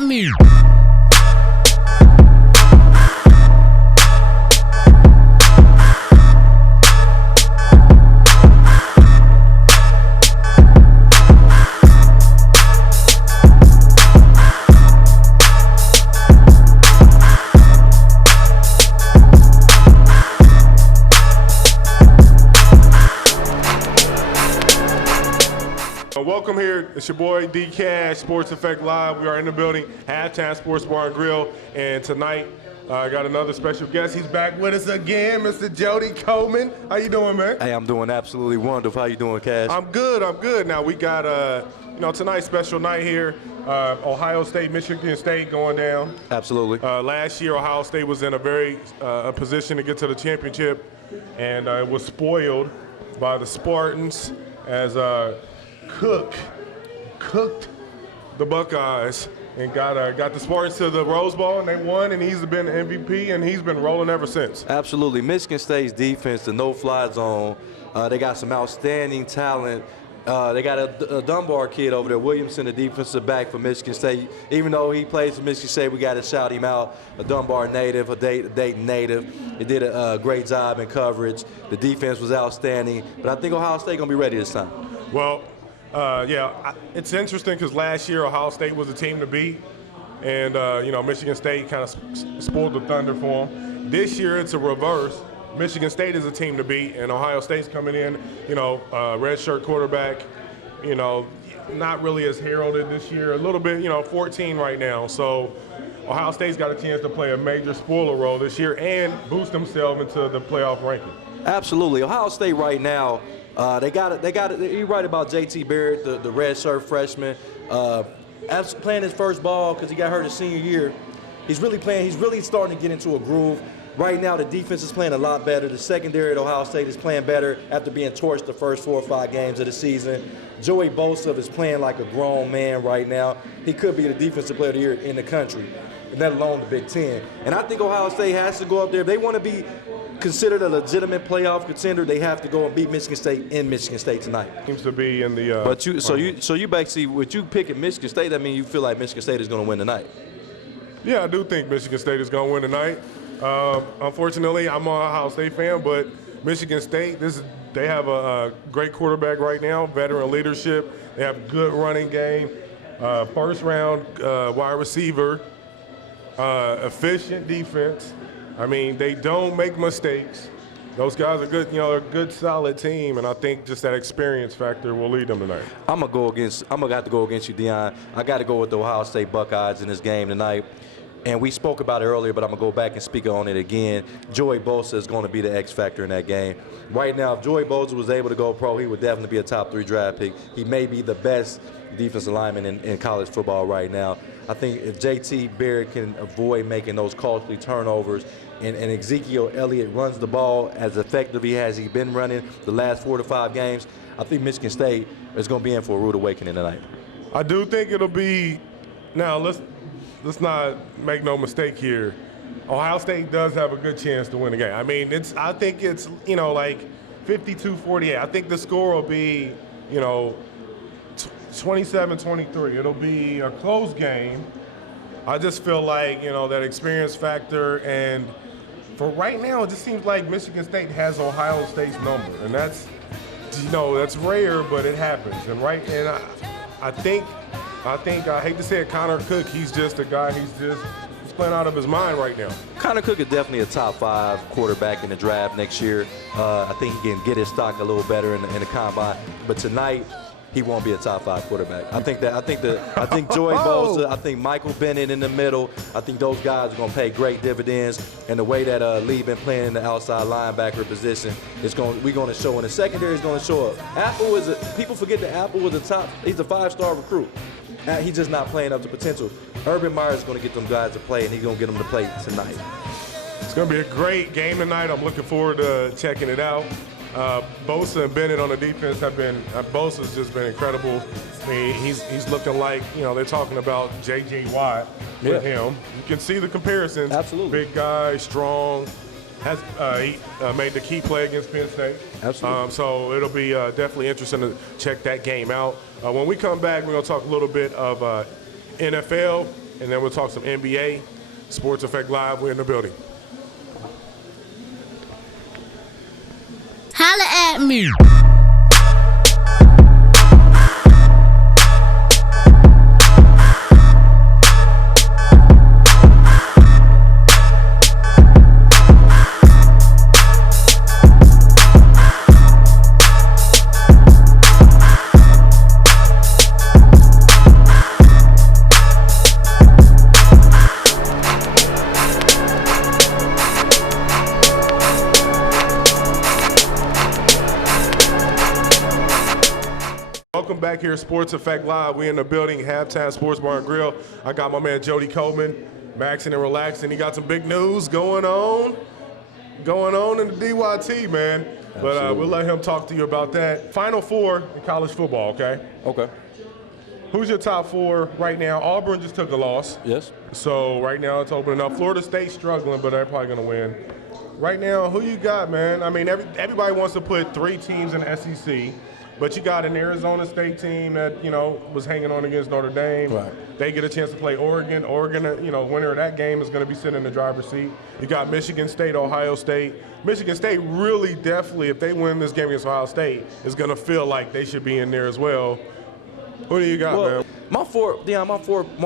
that me. Welcome here. It's your boy D Cash, Sports Effect Live. We are in the building, Halftime Sports Bar and Grill, and tonight I got another special guest. He's back with us again, Mr. Jody Coleman. How you doing, man? Hey, I'm doing absolutely wonderful. How you doing, Cash? I'm good. I'm good. Now we got tonight's special night here. Ohio State, Michigan State going down. Absolutely. Last year, Ohio State was in a very position to get to the championship, and it was spoiled by the Spartans as cooked the Buckeyes and got the Spartans to the Rose Bowl, and they won, and he's been MVP, and he's been rolling ever since. Absolutely. Michigan State's defense, the no-fly zone, they got some outstanding talent. They got a Dunbar kid over there, Williamson, the defensive back for Michigan State. Even though he plays for Michigan State, we got to shout him out. A Dunbar native, a Dayton native. He did a great job in coverage. The defense was outstanding, but I think Ohio State going to be ready this time. Well, it's interesting because last year Ohio State was the team to beat, and Michigan State kind of spoiled the thunder for them. This year it's a reverse. Michigan State is a team to beat, and Ohio State's coming in, redshirt quarterback, not really as heralded this year. A little bit, 14 right now. So Ohio State's got a chance to play a major spoiler role this year and boost themselves into the playoff ranking. Absolutely. Ohio State right now, they got it. You're right about J.T. Barrett, the redshirt freshman, playing his first ball because he got hurt his senior year. He's really starting to get into a groove. Right now, the defense is playing a lot better. The secondary at Ohio State is playing better after being torched the first 4 or 5 games of the season. Joey Bosa is playing like a grown man right now. He could be the defensive player of the year in the country, let alone the Big Ten. And I think Ohio State has to go up there. If they want to be considered a legitimate playoff contender, they have to go and beat Michigan State in Michigan State tonight. Seems to be in the. But you basically, with you picking Michigan State, that means you feel like Michigan State is going to win tonight. Yeah, I do think Michigan State is going to win tonight. Unfortunately, I'm an Ohio State fan, but Michigan State, they have a great quarterback right now, veteran leadership. They have good running game, first-round wide receiver, efficient defense. I mean, they don't make mistakes. Those guys are good, they're a good, solid team, and I think just that experience factor will lead them tonight. I'm gonna have to go against you, Dion. I got to go with the Ohio State Buckeyes in this game tonight. And we spoke about it earlier, but I'm going to go back and speak on it again. Joey Bosa is going to be the X factor in that game. Right now, if Joey Bosa was able to go pro, he would definitely be a top 3 draft pick. He may be the best defensive lineman in college football right now. I think if J.T. Barrett can avoid making those costly turnovers and Ezekiel Elliott runs the ball as effectively as he's been running the last 4 to 5 games, I think Michigan State is going to be in for a rude awakening tonight. I do think it'll be – now, let's not make no mistake here. Ohio State does have a good chance to win the game. I mean, I think it's, like 52-48. I think the score will be, 27-23. It'll be a close game. I just feel like, that experience factor, and for right now, it just seems like Michigan State has Ohio State's number, and that's rare, but it happens. And I think I hate to say it, Connor Cook, he's just a guy, he's playing out of his mind right now. Connor Cook is definitely a top 5 quarterback in the draft next year. I think he can get his stock a little better in the combine. But tonight, he won't be a top 5 quarterback. I think Joey Bosa, I think Michael Bennett in the middle, I think those guys are going to pay great dividends. And the way that Lee been playing in the outside linebacker position, we're going to show. And the secondary is going to show up. People forget that Apple was he's a 5-star recruit. He's just not playing up to potential. Urban Meyer is going to get them guys to play, and he's going to get them to play tonight. It's going to be a great game tonight. I'm looking forward to checking it out. Bosa and Bennett on the defense Bosa's just been incredible. I mean, he's looking like, they're talking about J.J. Watt with him. You can see the comparisons. Absolutely. Big guy, strong. He made the key play against Penn State. Absolutely. So it'll be definitely interesting to check that game out. When we come back, we're going to talk a little bit of NFL. and then we'll talk some NBA. Sports Effect Live, we're in the building. Holla at me. Welcome back here, Sports Effect Live. We in the building, halftime Sports Bar and Grill. I got my man Jody Coleman, maxing and relaxing. He got some big news going on in the DYT, man. But we'll let him talk to you about that. Final four in college football, okay? Okay. Who's your top four right now? Auburn just took a loss. Yes. So right now it's opening up. Florida State struggling, but they're probably going to win. Right now, who you got, man? I mean, everybody wants to put 3 teams in the SEC. But you got an Arizona State team that, was hanging on against Notre Dame. Right. They get a chance to play Oregon. Oregon, winner of that game is going to be sitting in the driver's seat. You got Michigan State, Ohio State. Michigan State really definitely, if they win this game against Ohio State, is going to feel like they should be in there as well. Who do you got, man? My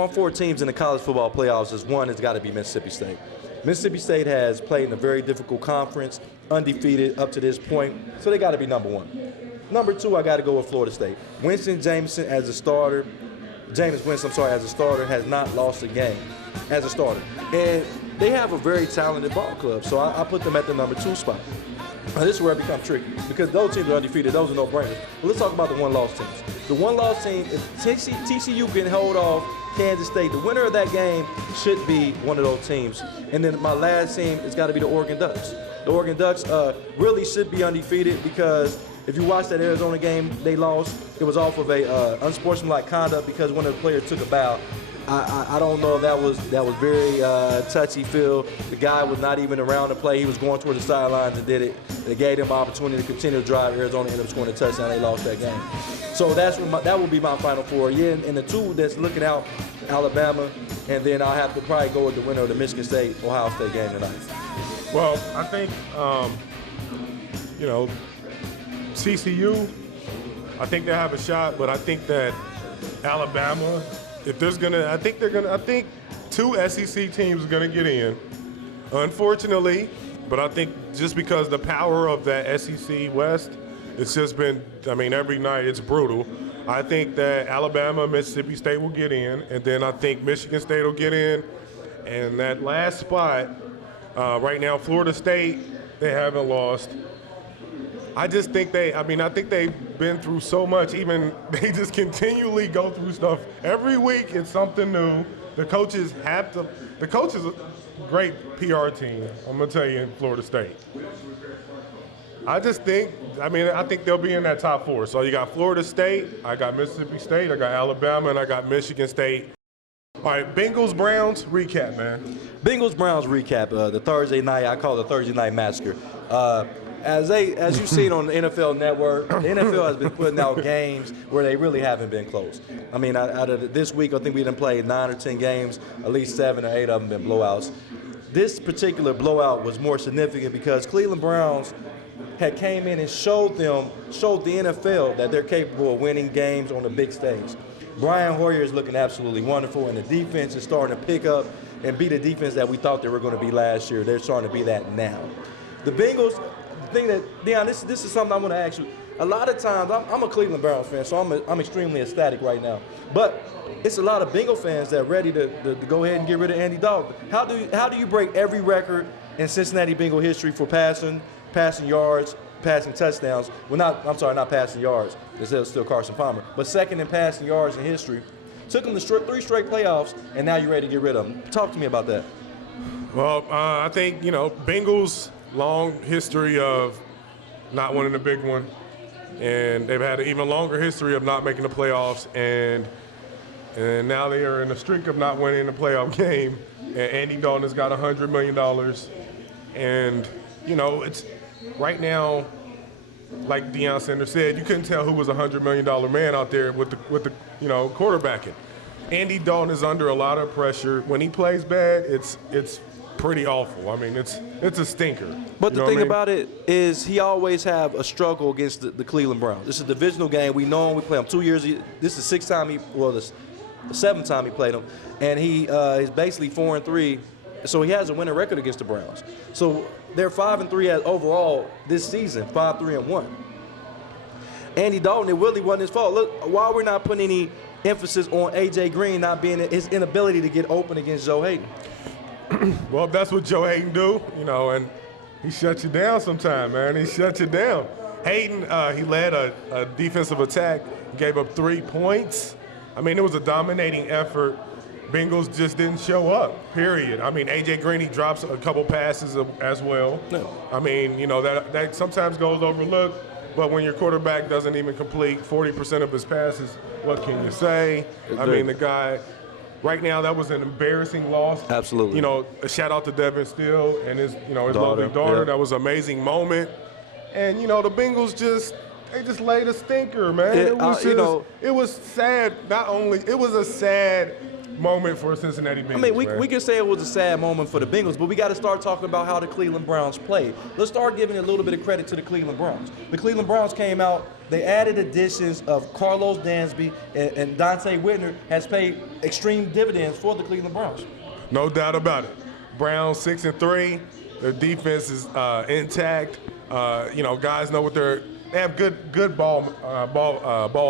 four teams in the college football playoffs is one has got to be Mississippi State. Mississippi State has played in a very difficult conference, undefeated up to this point, so they got to be number one. Number 2, I got to go with Florida State. Jameis Winston as a starter, has not lost a game as a starter. And they have a very talented ball club, so I put them at the number 2 spot. Now, this is where it becomes tricky because those teams are undefeated. Those are no-brainers. But let's talk about the one-loss teams. The one-loss team, if TCU can hold off Kansas State, the winner of that game should be one of those teams. And then my last team has got to be the Oregon Ducks. The Oregon Ducks really should be undefeated because if you watch that Arizona game they lost, it was off of a unsportsmanlike conduct because one of the players took a bow. I don't know if that was very touchy-feel. The guy was not even around to play. He was going toward the sidelines and did it. They gave him an opportunity to continue to drive. Arizona ended up scoring a touchdown. They lost that game. So that will be my final four. Yeah, and the 2 that's looking out, Alabama, and then I'll have to probably go with the winner of the Michigan State-Ohio State game tonight. Well, I think, CCU, I think they have a shot, but I think that Alabama, I think 2 SEC teams are gonna get in, unfortunately, but I think just because the power of that SEC West, it's just been, every night it's brutal. I think that Alabama, Mississippi State will get in, and then I think Michigan State will get in, and that last spot, right now, Florida State, they haven't lost. I just think I think they've been through so much. Even they just continually go through stuff. Every week it's something new. The coaches are a great PR team, I'm going to tell you, in Florida State. I think they'll be in that top 4. So you got Florida State, I got Mississippi State, I got Alabama, and I got Michigan State. All right, Bengals-Browns recap, man. Bengals-Browns recap, the Thursday night, I call it the Thursday night massacre. As you've seen on the NFL Network, the NFL has been putting out games where they really haven't been close. Out of this week, I think we done played 9 or 10 games, at least 7 or 8 of them been blowouts. This particular blowout was more significant because Cleveland Browns had came in and showed the NFL that they're capable of winning games on the big stage. Brian Hoyer is looking absolutely wonderful, and the defense is starting to pick up and be the defense that we thought they were going to be last year. They're starting to be that now. The Bengals, the thing that, Deion, this is something I want to ask you. A lot of times, I'm a Cleveland Browns fan, so I'm extremely ecstatic right now. But it's a lot of Bengal fans that are ready to go ahead and get rid of Andy Dalton. How do you break every record in Cincinnati Bengal history for passing yards, passing touchdowns? Well, not passing yards. It's still Carson Palmer. But second in passing yards in history. Took them to 3 straight playoffs, and now you're ready to get rid of them. Talk to me about that. Well, I think, Bengals' long history of not winning the big one, and they've had an even longer history of not making the playoffs, and now they are in a streak of not winning the playoff game, and Andy Dalton has got $100 million, and, it's right now, like Deion Sanders said, you couldn't tell who was a $100 million man out there with the quarterbacking. Andy Dalton is under a lot of pressure. When he plays bad, it's pretty awful. I mean, it's a stinker. But You the know thing what I mean? about it is he always have a struggle against the Cleveland Browns. This is a divisional game. We know him. We play him 2 years. This is the sixth time the seventh time he played him. And he is basically 4-3. So he has a winning record against the Browns. So they're 5-3 overall this season, 5-3-1. Andy Dalton, it really wasn't his fault. Look, while we're not putting any emphasis on A.J. Green not being his inability to get open against Joe Hayden. Well, that's what Joe Hayden do, and he shuts you down sometime, man. He shuts you down. Hayden, he led a defensive attack, gave up 3 points. I mean, it was a dominating effort. Bengals just didn't show up, period. I mean, A.J. Green, he drops a couple passes as well. No. I mean, that sometimes goes overlooked, but when your quarterback doesn't even complete 40% of his passes, what can you say? I mean, the guy, right now, that was an embarrassing loss. Absolutely. A shout out to Devin Steele and his lovely daughter. Yeah. That was an amazing moment. And, the Bengals they just laid a stinker, man. It was sad. It was a sad moment for Cincinnati Bengals. I mean, we can say it was a sad moment for the Bengals, but we got to start talking about how the Cleveland Browns played. Let's start giving a little bit of credit to the Cleveland Browns. The Cleveland Browns came out, they added additions of Carlos Dansby and Dante Whitner has paid extreme dividends for the Cleveland Browns. No doubt about it. Browns 6-3. Their defense is intact. Guys know what they have good ball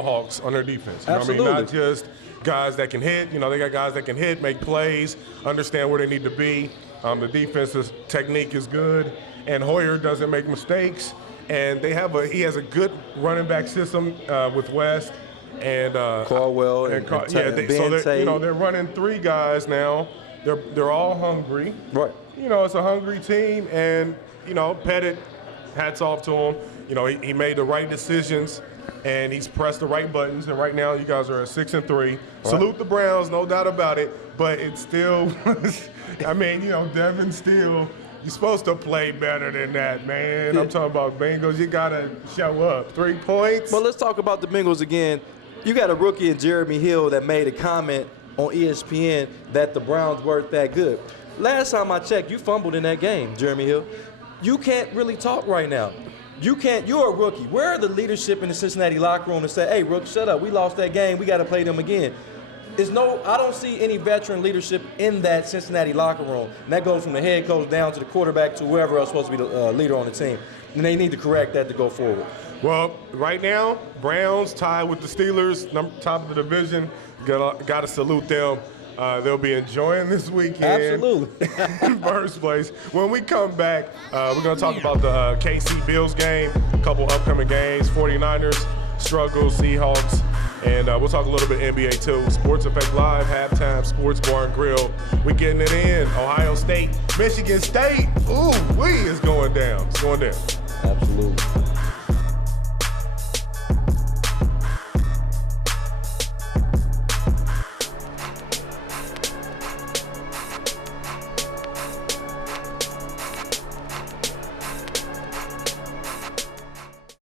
hawks on their defense. Absolutely. Not just guys that can hit. They got guys that can hit, make plays, understand where they need to be. The defense's technique is good, and Hoyer doesn't make mistakes. And he has a good running back system with West and Caldwell and so they're running 3 guys now. They're all hungry. Right. It's a hungry team, and Pettit, hats off to him. He made the right decisions, and he's pressed the right buttons. And right now, you guys are at 6-3. Right. Salute the Browns, no doubt about it. But it's still, Devin Steele. You're supposed to play better than that, man. Yeah. I'm talking about Bengals. You gotta show up. 3 points. But let's talk about the Bengals again. You got a rookie in Jeremy Hill that made a comment on ESPN that the Browns weren't that good. Last time I checked, you fumbled in that game, Jeremy Hill. You can't really talk right now. You're a rookie. Where are the leadership in the Cincinnati locker room to say, hey, Rook, shut up. We lost that game. We got to play them again. I don't see any veteran leadership in that Cincinnati locker room. And that goes from the head coach down to the quarterback to whoever else supposed to be the leader on the team. And they need to correct that to go forward. Well, right now, Browns tied with the Steelers, top of the division. Got to salute them. They'll be enjoying this weekend. Absolutely. In first place. When we come back, we're going to talk about the KC Bills game, a couple upcoming games, 49ers, struggles, Seahawks, and we'll talk a little bit NBA too. Sports Effect Live, halftime, Sports Bar and Grill. We getting it in. Ohio State, Michigan State. Ooh, it's going down. It's going down. Absolutely.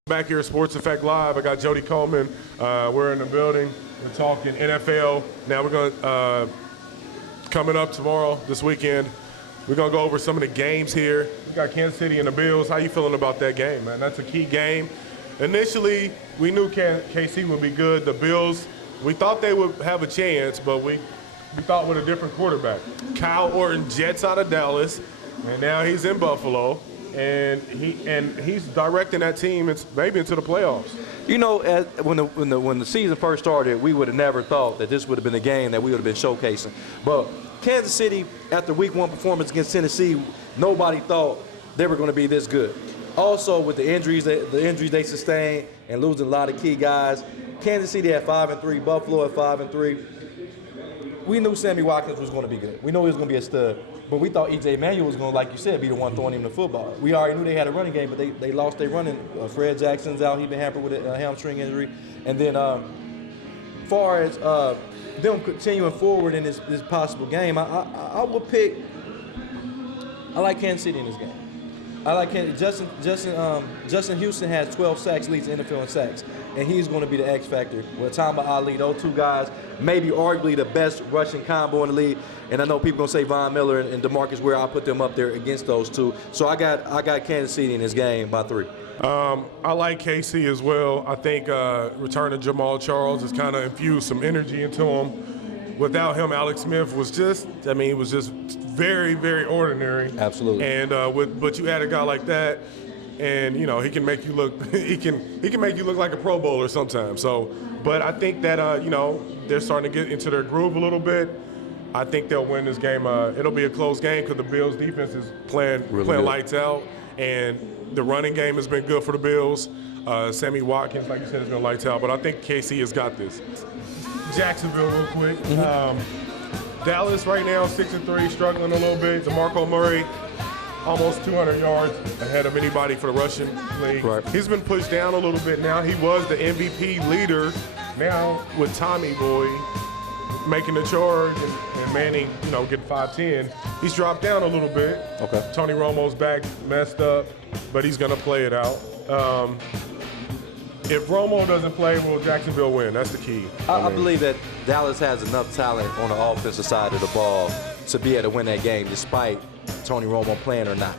Back here at Sports Effect Live, I got Jody Coleman. We're in the building. We're talking NFL. Now we're going to, coming up tomorrow, this weekend, we're going to go over some of the games here. We got Kansas City and the Bills. How you feeling about that game, man? That's a key game. Initially, we knew KC would be good. The Bills, we thought they would have a chance, but we thought with a different quarterback. Kyle Orton jets out of Dallas, and now he's in Buffalo. And he's directing that team maybe into the playoffs. When the season first started, we would have never thought that this would have been a game that we would have been showcasing. But Kansas City, after Week 1 performance against Tennessee, nobody thought they were going to be this good. Also, with the injuries they sustained and losing a lot of key guys, Kansas City at 5-3, Buffalo at 5-3. We knew Sammy Watkins was going to be good. We knew he was going to be a stud. But we thought E.J. Manuel was going to, like you said, be the one throwing him the football. We already knew they had a running game, but they lost their running. Fred Jackson's out. He's been hampered with a hamstring injury. And then far as them continuing forward in this possible game, I would pick – I like Kansas City in this game. I like Kenny. Justin Houston has 12 sacks, leads the NFL in sacks, and he's going to be the X factor. With Tamba Ali, those two guys, maybe arguably the best rushing combo in the league. And I know people gonna say Von Miller and DeMarcus Ware. I'll put them up there against those two. So I got Kansas City in this game by 3. I like KC as well. I think returning Jamal Charles has kind of infused some energy into him. Without him, Alex Smith was just, he was just very, very ordinary. Absolutely. And but you add a guy like that, and he can make you look, he can make you look like a Pro Bowler sometimes. So, but I think that they're starting to get into their groove a little bit. I think they'll win this game. It'll be a close game because the Bills' defense is playing lights out, and the running game has been good for the Bills. Sammy Watkins, like you said, has been lights out. But I think KC has got this. Jacksonville, real quick. Dallas right now, 6-3, struggling a little bit. DeMarco Murray, almost 200 yards ahead of anybody for the Russian league. Right. He's been pushed down a little bit now. He was the MVP leader. Now with Tommy Boy making the charge and Manning, getting 5-10, he's dropped down a little bit. Okay. Tony Romo's back messed up, but he's gonna play it out. If Romo doesn't play, will Jacksonville win? That's the key. I believe that Dallas has enough talent on the offensive side of the ball to be able to win that game despite Tony Romo playing or not.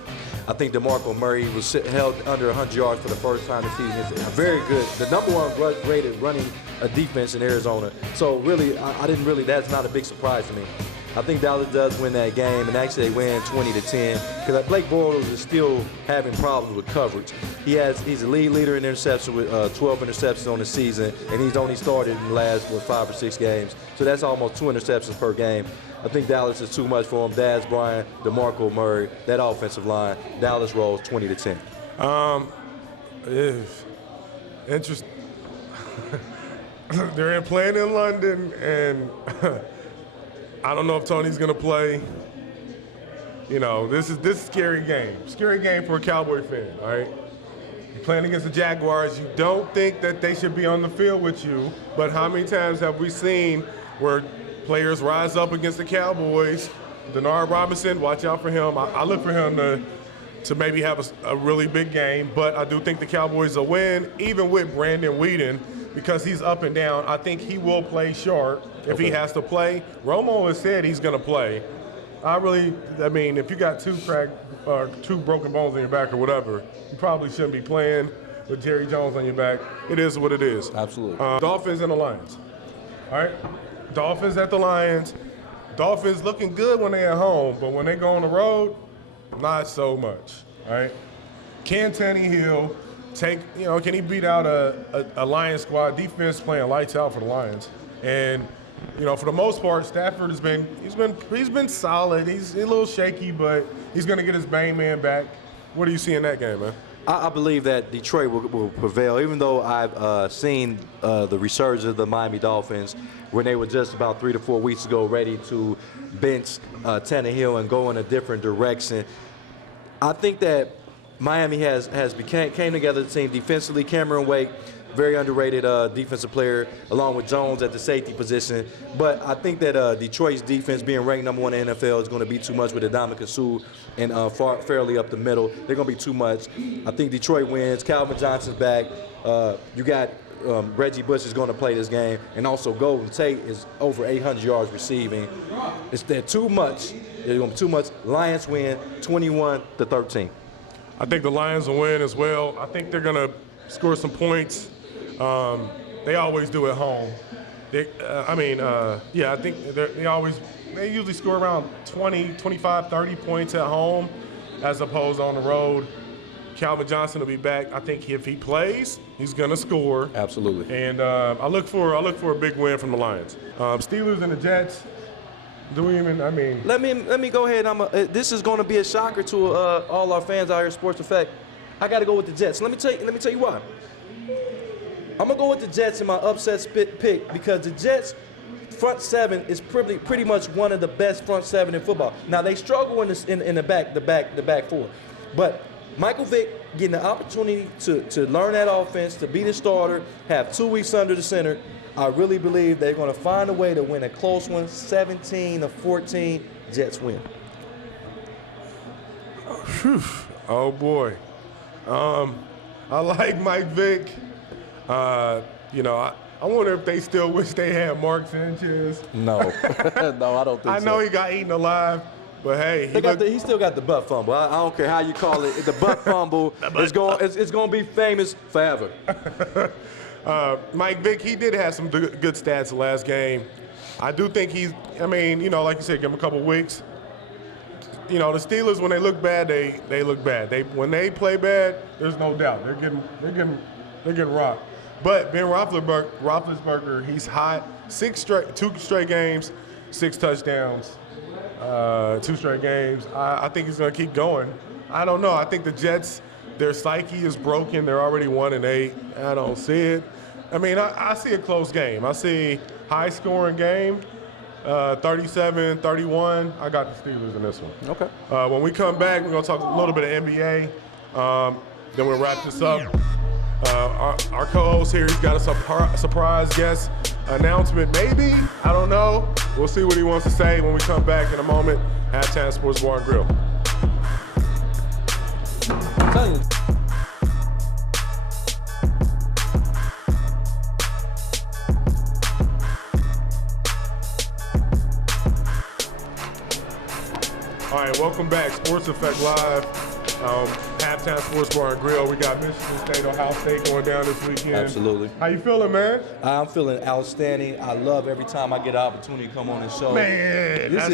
I think DeMarco Murray was held under 100 yards for the first time this season. It's very good. The number 1 rated running defense in Arizona. So really, that's not a big surprise to me. I think Dallas does win that game, and actually they win 20-10 because Blake Bortles is still having problems with coverage. He's a lead leader in interception with 12 interceptions on the season, and he's only started in the last 5 or 6 games. So that's almost 2 interceptions per game. I think Dallas is too much for him. Daz Bryant, DeMarco Murray, that offensive line. Dallas rolls 20-10. Interesting. They're playing in London, and I don't know if Tony's gonna play. This is a scary game. Scary game for a Cowboy fan, all right? You're playing against the Jaguars. You don't think that they should be on the field with you, but how many times have we seen where players rise up against the Cowboys? Denard Robinson, watch out for him. I look for him to maybe have a really big game, but I do think the Cowboys will win, even with Brandon Weeden, because he's up and down. I think he will play sharp if he has to play. Romo has said he's going to play. If you got 2 broken bones in your back or whatever, you probably shouldn't be playing with Jerry Jones on your back. It is what it is. Absolutely. Dolphins and the Lions. All right? Dolphins at the Lions. Dolphins looking good when they're at home, but when they go on the road, not so much. All right? Can Tannehill can he beat out a Lions squad defense playing lights out for the Lions? And for the most part, Stafford he's been solid. He's a little shaky, but he's going to get his main man back. What do you see in that game, man? I believe that Detroit will prevail, even though I've seen the resurgence of the Miami Dolphins when they were just about 3 to 4 weeks ago ready to bench Tannehill and go in a different direction. I think that Miami came together the team defensively. Cameron Wake, very underrated defensive player, along with Jones at the safety position. But I think that Detroit's defense, being ranked number 1 in the NFL, is going to be too much with Ndamukong Suh and fairly up the middle. They're going to be too much. I think Detroit wins. Calvin Johnson's back. You got Reggie Bush is going to play this game, and also Golden Tate is over 800 yards receiving. They're too much. They're going to be too much. Lions win 21-13. I think the Lions will win as well. I think they're going to score some points. They always do at home. I think they usually score around 20, 25, 30 points at home as opposed on the road. Calvin Johnson will be back. I think if he plays, he's going to score. Absolutely. And I look for a big win from the Lions. Steelers and the Jets. Let me go ahead. This is going to be a shocker to all our fans out here at Sports Effect. I got to go with the Jets. Let me tell you why. I'm gonna go with the Jets in my upset pick because the Jets front 7 is pretty much one of the best front 7 in football. Now they struggle in the back 4, but Michael Vick getting the opportunity to learn that offense, to be the starter, have 2 weeks under the center. I really believe they're going to find a way to win a close one, 17-14. Jets win. Oh boy. I like Mike Vick. I wonder if they still wish they had Mark Sanchez. No, no, I don't think so. I know he got eaten alive, but hey, he still got the butt fumble. I don't care how you call it. The butt fumble is going. It's going to be famous forever. Mike Vick, he did have some good stats the last game. I do think like you said, give him a couple weeks. The Steelers, when they look bad, they look bad. When they play bad, there's no doubt they're getting rocked. But Ben Roethlisberger, he's hot. 2 straight games, 6 touchdowns, 2 straight games. I think he's going to keep going. I don't know. I think the Jets, their psyche is broken. They're already 1-8. I don't see it. I see a close game. I see high-scoring game, 37-31. I got the Steelers in this one. Okay. When we come back, we're going to talk a little bit of NBA. Then we'll wrap this up. Our co-host here, he's got a surprise guest announcement, maybe. I don't know. We'll see what he wants to say when we come back in a moment. Halftime Sports Bar and Grill. All right, welcome back. Sports Effect Live. Halftime Sports Bar and Grill. We got Michigan State, Ohio State going down this weekend. Absolutely. How you feeling, man? I'm feeling outstanding. I love every time I get an opportunity to come on this show. Man, this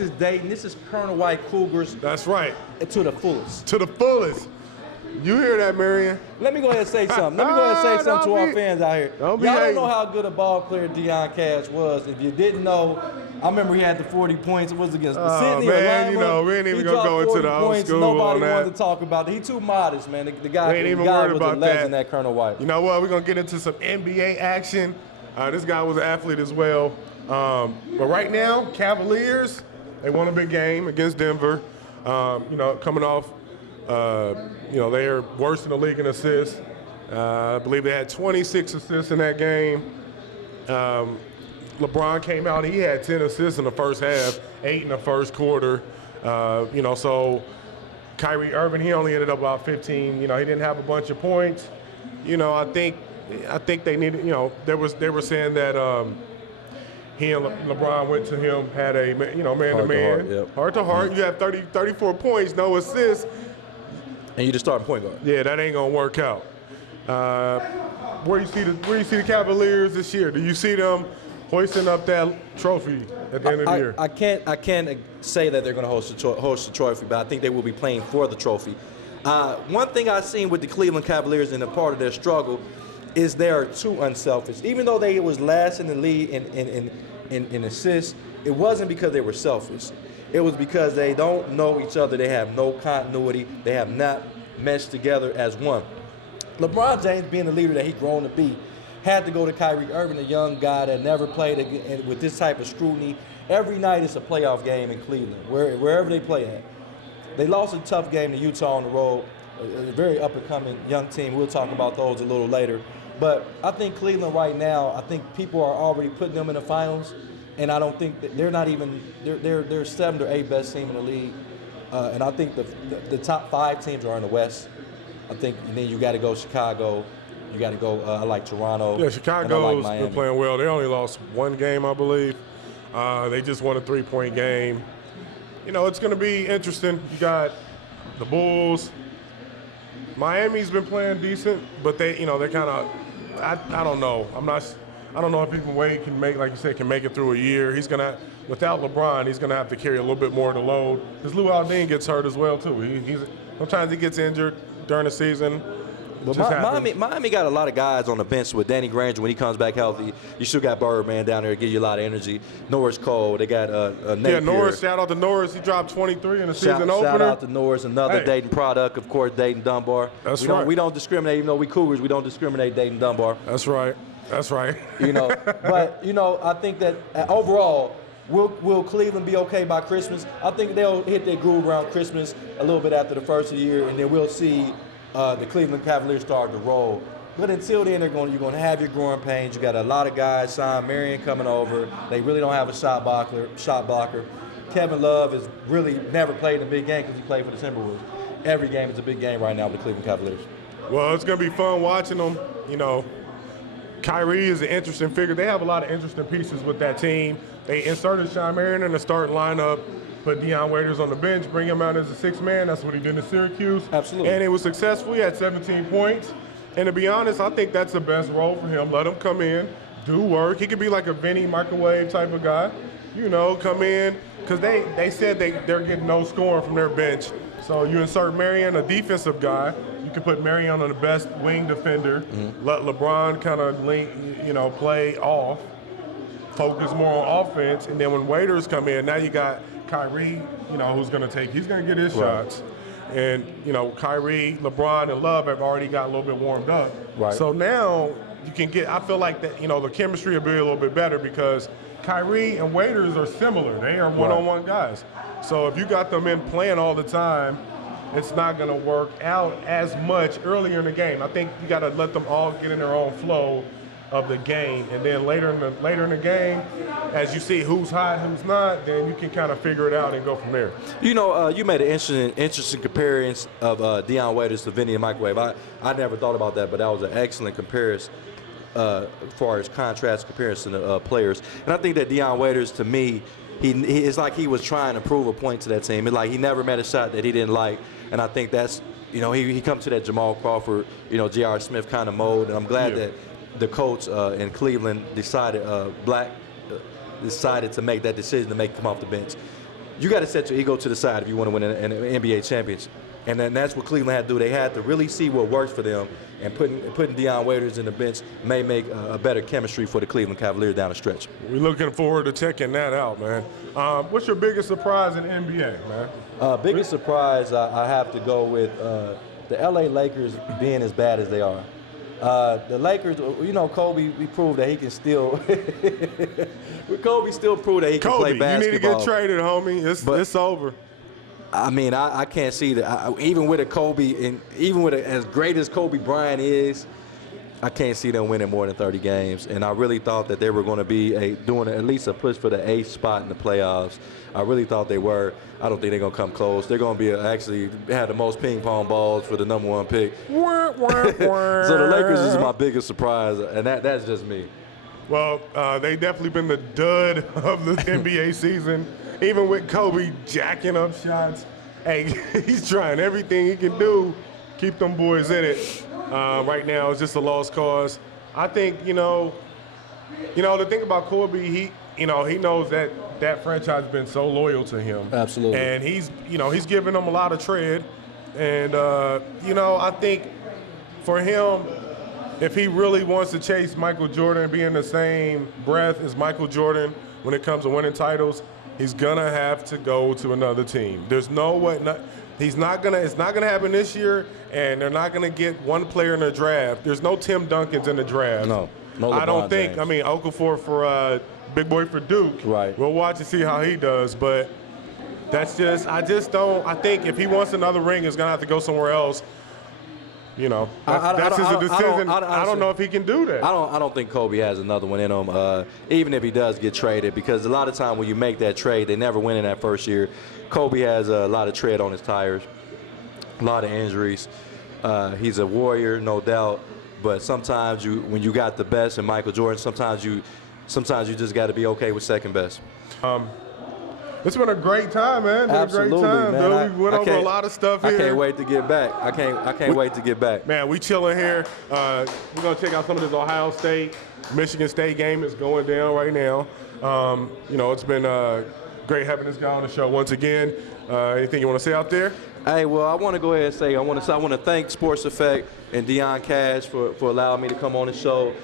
is Dayton. This is Colonel White Cougars. That's right. To the fullest. To the fullest. You hear that, Marion? Let me go ahead and say something. Let me go ahead and say something to our fans out here. Y'all don't know how good a ball player Deion Cash was. If you didn't know, I remember he had the 40 points. It was against Sydney or Lima. We ain't even going to go into the old school Nobody on that. wanted to talk about it. He too modest, man. The guy, we ain't even worried worried was about a legend, that Colonel White. You know what? We're going to get into some NBA action. This guy was an athlete as well. But right now, Cavaliers, they won a big game against Denver. Coming off, they're worse in the league in assists. I believe they had 26 assists in that game. LeBron came out, he had 10 assists in the first half, 8 in the first quarter. So Kyrie Irving, he only ended up about 15. He didn't have a bunch of points. I think they needed, they were saying that he and LeBron went to him, had a, man-to-man. Heart to heart. You have 34 points, no assists. And you just starting point guard. Yeah, that ain't gonna work out. Where you see the Cavaliers this year? Do you see them hoisting up that trophy at the end of the year? I can't say that they're going to host the trophy, but I think they will be playing for the trophy. One thing I've seen with the Cleveland Cavaliers and a part of their struggle is they are too unselfish. Even though they was last in the league in assists, it wasn't because they were selfish. It was because they don't know each other. They have no continuity. They have not meshed together as one. LeBron James, being the leader that he's grown to be, had to go to Kyrie Irving, a young guy that never played with this type of scrutiny. Every night it's a playoff game in Cleveland, wherever they play at. They lost a tough game to Utah on the road, a very up-and-coming young team. We'll talk about those a little later. But I think Cleveland right now, I think people are already putting them in the finals, and I don't think that they're 7th or 8th best team in the league. And I think the top 5 teams are in the West. I think, and then you got to go Chicago. You got to go. I like Toronto. Yeah, Chicago's like been playing well. They only lost 1 game, I believe. They just won a 3-point game. It's going to be interesting. You got the Bulls. Miami's been playing decent, but they're kind of. I don't know. I don't know if even Wade can make, like you said, can make it through a year. Without LeBron, he's gonna have to carry a little bit more of the load. Because Lou Aldine gets hurt as well too. Sometimes he gets injured during the season. But Miami got a lot of guys on the bench with Danny Granger when he comes back healthy. You still got Birdman down there to give you a lot of energy. Norris Cole, they got Napier. Yeah, Norris. Shout out to Norris. He dropped 23 in the season opener. Shout out to Norris, another Dayton product, of course, Dayton Dunbar. That's right. We don't discriminate, even though we Cougars. We don't discriminate Dayton Dunbar. That's right. But I think that overall, will Cleveland be okay by Christmas? I think they'll hit their groove around Christmas a little bit after the first of the year, and then we'll see the Cleveland Cavaliers start to roll. But until then, you're going to have your growing pains. You got a lot of guys signed. Marion coming over. They really don't have a shot blocker. Kevin Love has really never played in a big game because he played for the Timberwolves. every game is a big game right now with the Cleveland Cavaliers. Well, it's going to be fun watching them. You know, Kyrie is an interesting figure. They have a lot of interesting pieces with that team. They inserted Sean Marion in the starting lineup, put Dion Waiters on the bench, bring him out as a sixth man. That's what he did in Syracuse. Absolutely. And it was successful. He had 17 points. And to be honest, I think that's the best role for him. Let him come in, do work. He could be like a Vinny microwave type of guy. You know, come in. Because they said they're getting no scoring from their bench. So you insert Marion, a defensive guy. You can put Marion on the best wing defender. Let LeBron kind of play off, focus more on offense. And then when Waiters come in, now you got Kyrie, who's going to he's going to get his shots. And, Kyrie, LeBron, and Love have already got a little bit warmed up. Right. So now you can I feel like that, the chemistry will be a little bit better because Kyrie and Waiters are similar. They are one-on-one guys. So if you got them in playing all the time, it's not going to work out as much earlier in the game. I think you got to let them all get in their own flow of the game, and then later in the game, as you see who's hot, who's not, then you can kind of figure it out and go from there. You made an interesting comparison of Dion Waiters to Vinny and Microwave. I never thought about that, but that was an excellent comparison. As far as contrast comparison of players. And I think that Dion Waiters, to me, it's like he was trying to prove a point to that team. It's like he never met a shot that he didn't like. And I think that's, he comes to that Jamal Crawford, J.R. Smith kind of mode. And I'm glad that the coach in Cleveland decided to make that decision to make him off the bench. You got to set your ego to the side if you want to win an NBA championship. And then that's what Cleveland had to do. They had to really see what works for them, and putting Dion Waiters in the bench may make a better chemistry for the Cleveland Cavaliers down the stretch. We're looking forward to checking that out, man. What's your biggest surprise in the NBA, man? Biggest surprise, I have to go with the L.A. Lakers being as bad as they are. The Lakers, Kobe, we proved that he can still. Kobe still proved that he can play basketball. You need to get traded, homie. It's over. I mean, I can't see that. Even with a Kobe, and even with as great as Kobe Bryant is, I can't see them winning more than 30 games. And I really thought that they were going to be doing at least a push for the 8th spot in the playoffs. I really thought they were. I don't think they're going to come close. They're going to be actually have the most ping pong balls for the #1 pick. So the Lakers is my biggest surprise, and that's just me. Well, they definitely been the dud of the NBA season. Even with Kobe jacking up shots, hey, he's trying everything he can do, keep them boys in it. Right now, it's just a lost cause. I think, the thing about Kobe, he knows that franchise has been so loyal to him. Absolutely. And he's giving them a lot of tread. And, I think for him, if he really wants to chase Michael Jordan and be in the same breath as Michael Jordan when it comes to winning titles, he's gonna have to go to another team. There's no way. It's not gonna happen this year, and they're not gonna get one player in the draft. There's no Tim Duncans in the draft. No I don't think. James. I mean, Okafor for big boy for Duke. Right. We'll watch and see how he does, but that's just. I just don't. I think if he wants another ring, he's gonna have to go somewhere else. That's his decision. I don't know if he can do that. I don't think Kobe has another one in him, even if he does get traded, because a lot of time when you make that trade, they never win in that first year. Kobe has a lot of tread on his tires, a lot of injuries. He's a warrior, no doubt, but sometimes when you got the best and Michael Jordan, sometimes you just got to be okay with second best. It's been a great time, man. Absolutely, man. We went over a can't- lot of stuff here. I can't wait to get back. I can't wait to get back. Man, we chilling here. We're going to check out some of this Ohio State, Michigan State game. It's going down right now. It's been great having this guy on the show once again. Anything you want to say out there? Hey, well, I want to go ahead and say I want to thank Sports Effect and Deion Cash for allowing me to come on the show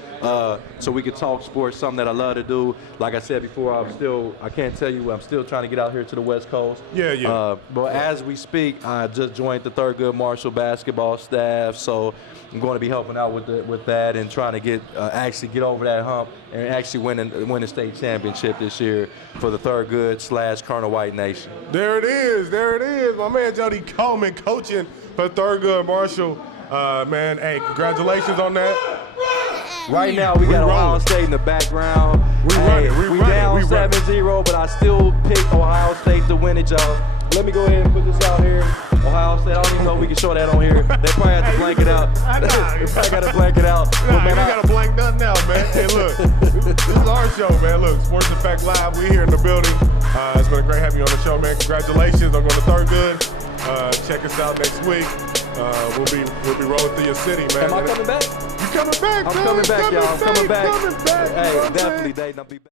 so we could talk sports, something that I love to do. Like I said before, I can't tell you, I'm still trying to get out here to the West Coast. Yeah. But as we speak, I just joined the Thurgood Marshall basketball staff, so I'm going to be helping out with that and trying to actually get over that hump and actually win the state championship this year for the Thurgood/Colonel White Nation. There it is. My man Jody Coleman coaching for Thurgood Marshall. Man, hey, congratulations on that. Right now, we got Ohio State in the background. We down 7-0, but I still pick Ohio State to win advantage, y'all. Let me go ahead and put this out here. Ohio State, I don't even know if we can show that on here. They probably have to blank it out. They probably got to blank it out. Nah, man, got to blank nothing out, man. Hey, look, this is our show, man. Look, Sports Effect Live, we here in the building. It's been great having you on the show, man. Congratulations on going to Thurgood. Check us out next week. We'll be rolling through your city, man. Am I coming back? You coming back, I'm coming back, y'all. I'm coming back. Coming back. Hey, definitely, Dayton. I'll be back.